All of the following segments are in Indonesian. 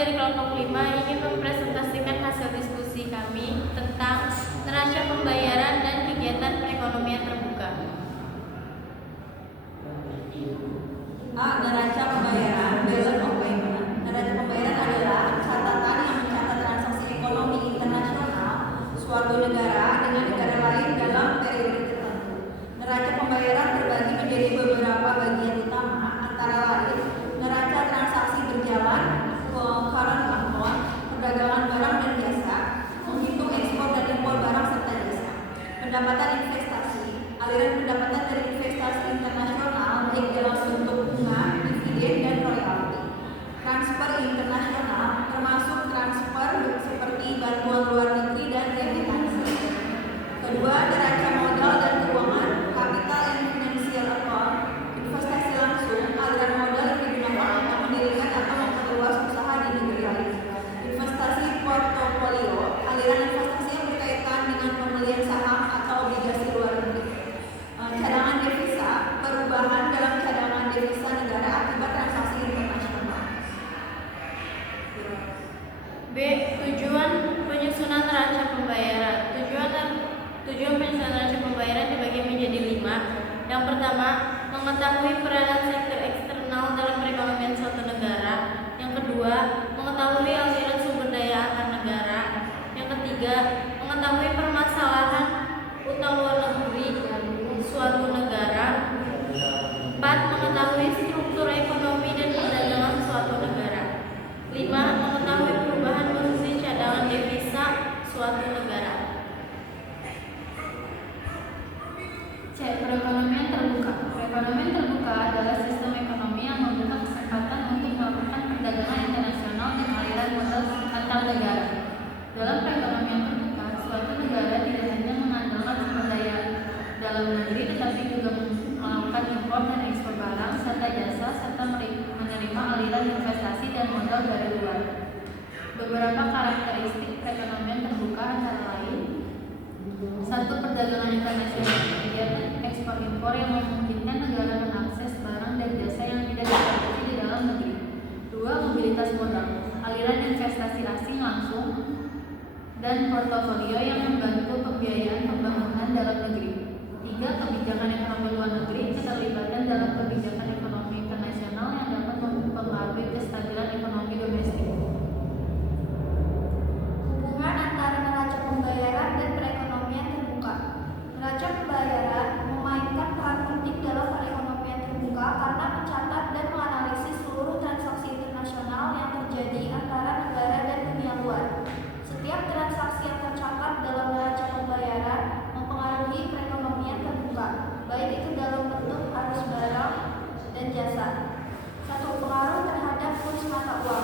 dari kelompok 5 ingin mempresentasikan hasil diskusi kami tentang neraca pembayaran dan kegiatan perekonomian terbuka. A. Neraca pembayaran, balance of payment. Neraca pembayaran adalah catatan yang mencatat transaksi ekonomi internasional suatu negara dengan negara lain dalam periode tertentu. Neraca pembayaran terbagi menjadi beberapa bagian utama, antara lain neraca transaksi berjalan, current account, perdagangan barang dan jasa, menghitung ekspor dan impor barang serta jasa. Pendapatan investasi, aliran pendapatan dari investasi internasional baik dalam bentuk bunga, dividen dan royalti. Transfer internasional termasuk transfer seperti bantuan luar negeri dan remitansi. Kedua, neraca modal dan keuangan, capital and financial account, investasi langsung, aliran modal yang digunakan untuk mendirikan atau memperluas usaha di negeri lain. Investasi portofolio, aliran investasi yang berkaitan dengan pembelian saham atau obligasi luar negeri. Cadangan devisa, perubahan dalam cadangan devisa negara akibat transaksi internasional. B. Tujuan penyusunan neraca pembayaran. Tujuan penyusunan neraca pembayaran dibagi menjadi 5. Yang pertama, mengetahui peranan sektor eksternal dalam perekonomian suatu negara. Yang kedua, mengetahui aliran sumber daya antar negara. Yang ketiga, mengetahui permasalahan utang luar negeri suatu negara. 4. Mengetahui struktur ekonomi dan perdagangan suatu negara. 5. Mengetahui perubahan posisi cadangan devisa suatu negara. C. Perekonomian terbuka. Perekonomian terbuka adalah sistem ekonomi yang membuka kesempatan untuk melakukan perdagangan internasional dan aliran modal antar negara. Dalam perekonomian terbuka, suatu negara tidak hanya mengandalkan sumber daya dalam negeri tetapi juga melakukan impor dan ekspor barang serta jasa serta menerima aliran investasi dan modal dari luar. Beberapa karakteristik perekonomian terbuka antara lain: 1. Perdagangan internasional, kegiatan ekspor impor yang memungkinkan negara mengakses barang dan jasa yang tidak diproduksi di dalam negeri. 2. Mobilitas modal, aliran investasi asing langsung dan portofolio yang membantu pembiayaan pembangunan dalam negeri. 3. Kebijakan ekonomi luar negeri, keterlibatan dalam kebijakan ekonomi internasional yang dapat mempengaruhi kestabilan ekonomi domestik. Hubungan antara neraca pembayaran dan perekonomian terbuka. Neraca pembayaran memainkan peran penting dalam perekonomian terbuka karena mencatat dan menganalisis seluruh transaksi internasional yang terjadi antara negara dan dunia luar. Setiap transaksi yang tercatat dalam neraca pembayaran mempengaruhi perekonomian terbuka, baik itu dalam bentuk arus barang dan jasa. 1. Pengaruh terhadap kurs mata uang.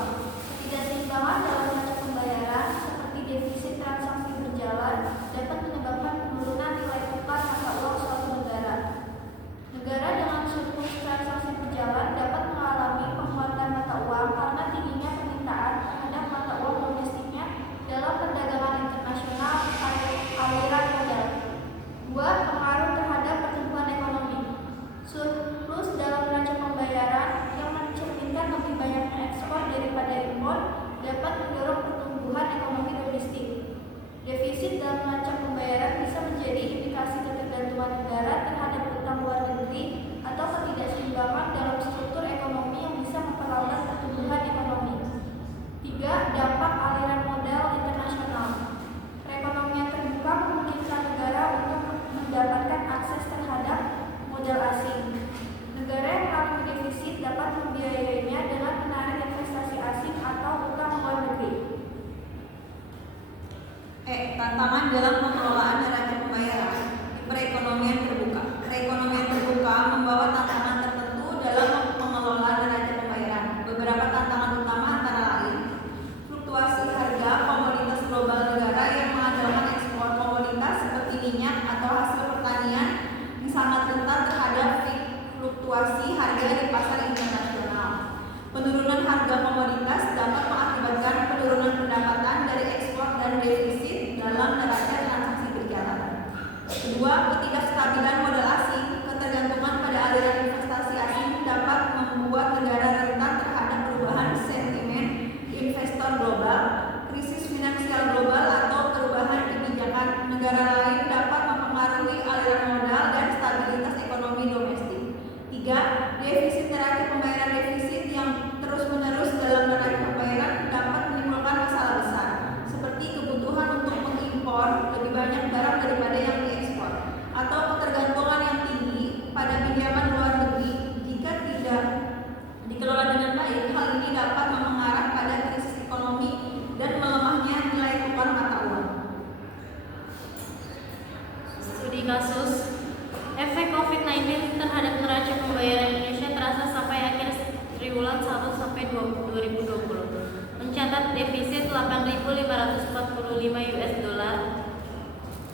triwulan 1 sampai 2020 mencatat defisit 8.545 US dollar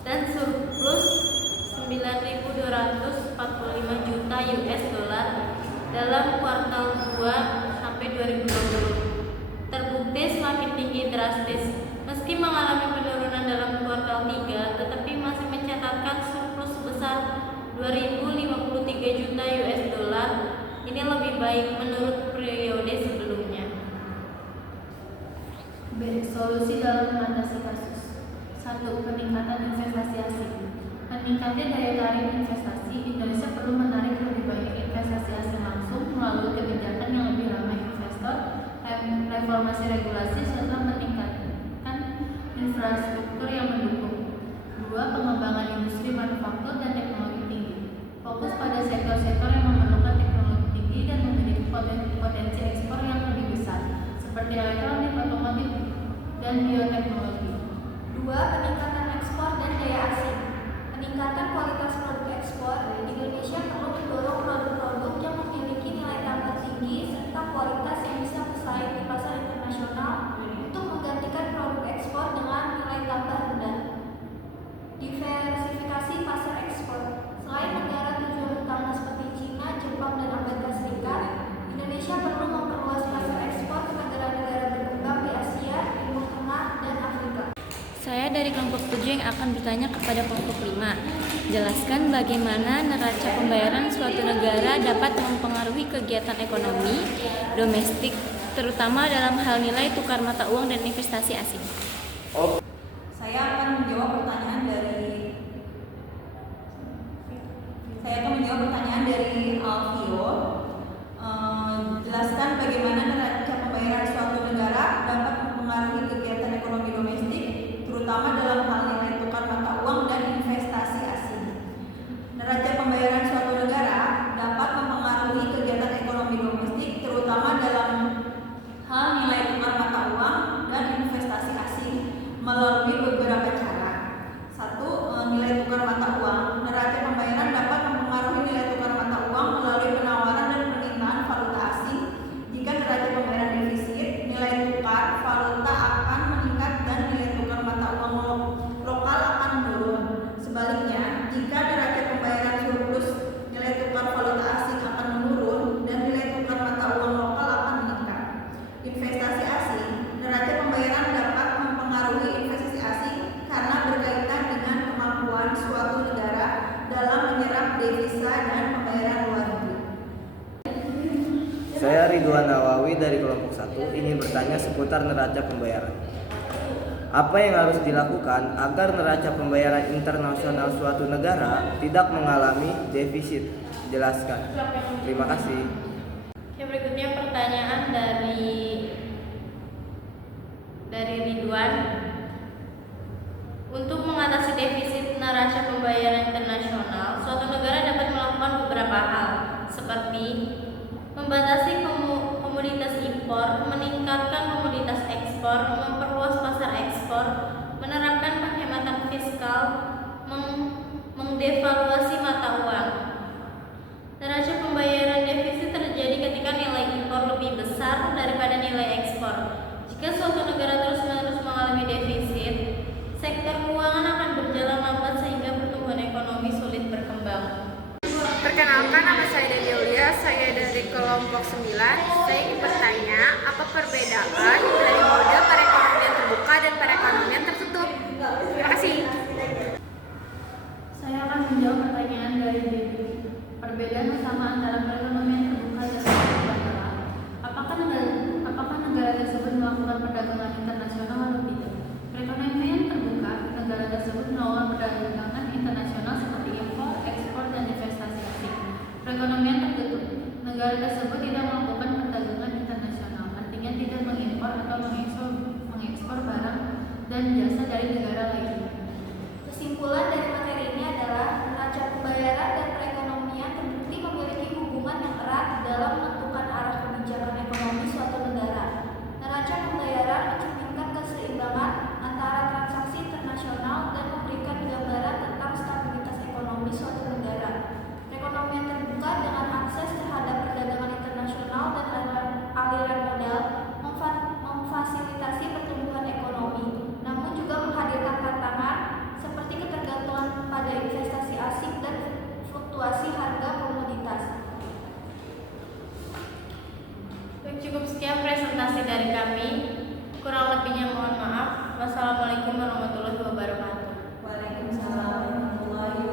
dan surplus 9.245 juta US dollar dalam kuartal 2 sampai 2020. Terbukti semakin tinggi drastis. Meski mengalami penurunan dalam kuartal 3, tetapi masih mencatatkan surplus sebesar 2.053 juta US dollar. Ini lebih baik menurut periode sebelumnya. B. Solusi dalam mengatasi kasus. 1. Peningkatan investasi asing. Meningkatnya daya tarik investasi, Indonesia perlu menarik lebih banyak investasi asing langsung melalui kebijakan yang lebih ramah investor, reformasi regulasi, serta meningkatkan infrastruktur yang mendukung. 2. Pengembangan industri manufaktur dan teknologi tinggi. Fokus pada sektor-sektor yang memerlukan teknologi tinggi dan memiliki potensi ekspor yang lebih besar, seperti elektronik, otomotif, dan bioteknologi. 2. Peningkatan ekspor dan daya asing. Peningkatan kualitas produk ekspor. Indonesia perlu mendorong produk-produk yang memiliki nilai tambah tinggi serta kualitas yang bisa bersaing di pasar internasional untuk menggantikan produk ekspor dengan nilai tambah rendah. Diversifikasi pasar ekspor. Selain negara tujuan utama seperti Cina, Jepang, dan Amerika Serikat, Indonesia perlu memperluas pasar ekspor ke negara-negara berkembang di Asia, Timur Tengah, dan Afrika. Saya dari kelompok 7 yang akan bertanya kepada kelompok 5. Jelaskan bagaimana neraca pembayaran suatu negara dapat mempengaruhi kegiatan ekonomi domestik, terutama dalam hal nilai tukar mata uang dan investasi asing. Saya akan menjawab pertanyaan dari Alfio. Jelaskan bagaimana neraca pembayaran suatu negara dapat mempengaruhi kegiatan ekonomi domestik, terutama dalam hal nilai tukar mata uang dan investasi asing. Neraca pembayaran suatu negara dapat mempengaruhi kegiatan ekonomi domestik, terutama dalam hal nilai tukar mata uang dan investasi asing melalui beberapa cara. 1. Nilai tukar mata uang. Neraca pembayaran dapat mempengaruhi nilai tukar mata uang melalui penawaran dan permintaan valuta asing. Jika neraca pembayaran defisit, nilai tukar valuta akan meningkat dan nilai tukar mata uang lokal akan menurun. Sebaliknya, jika neraca pembayaran surplus, nilai tukar valuta asing akan menurun dan nilai tukar mata uang lokal akan meningkat. Investasi asing. Neraca pembayaran dapat mempengaruhi investasi asing karena berkaitan dengan kemampuan suatu negara dalam menyerap devisa dan pembayaran luar negeri. Saya Ridwan Nawawi dari kelompok 1 ingin bertanya seputar neraca pembayaran. Apa yang harus dilakukan agar neraca pembayaran internasional suatu negara tidak mengalami defisit? Jelaskan. Terima kasih. Oke, berikutnya pertanyaan dari Ridwan. Untuk mengatasi defisit neraca pembayaran internasional, suatu negara dapat melakukan beberapa hal, seperti membatasi komoditas impor, meningkatkan komoditas ekspor, memperluas pasar ekspor, menerapkan penghematan fiskal, mengdevaluasi mata uang. Neraca pembayaran defisit terjadi ketika nilai impor lebih besar daripada nilai ekspor. Jika suatu negara terus-menerus mengalami defisit, sektor keuangan akan berjalan lambat sehingga pertumbuhan ekonomi sulit berkembang. Perkenalkan, nama saya Deni Yulia, saya dari kelompok 9. Saya ingin bertanya, apa perbedaan dari mode perekonomian terbuka dan perekonomian tertutup? Terima kasih. Saya akan menjawab pertanyaan dari Debbie. Perbedaan utama antara perekonomian terbuka dan tertutup adalah apakah negara tersebut melakukan perdagangan internasional atau tidak. Perekonomian terbuka, negara tersebut melakukan perdagangan internasional seperti impor, ekspor, dan investasi asing. Perekonomian tertutup, negara tersebut tidak melakukan perdagangan internasional, artinya tidak mengimpor atau mengekspor barang dan jasa dari negara lain. Kesimpulan dari materi ini adalah neraca pembayaran dan perekonomian terbukti memiliki hubungan yang erat dalam menentukan arah kebijakan ekonomi suatu negara. Neraca pembayaran mencerminkan keseimbangan antara transaksi internasional dan memberikan gambaran tentang stabilitas ekonomi suatu negara. Perekonomian terbuka dengan akses terhadap perdagangan internasional dan Cukup sekian presentasi dari kami. Kurang lebihnya mohon maaf. Wassalamualaikum warahmatullahi wabarakatuh. Waalaikumsalam warahmatullahi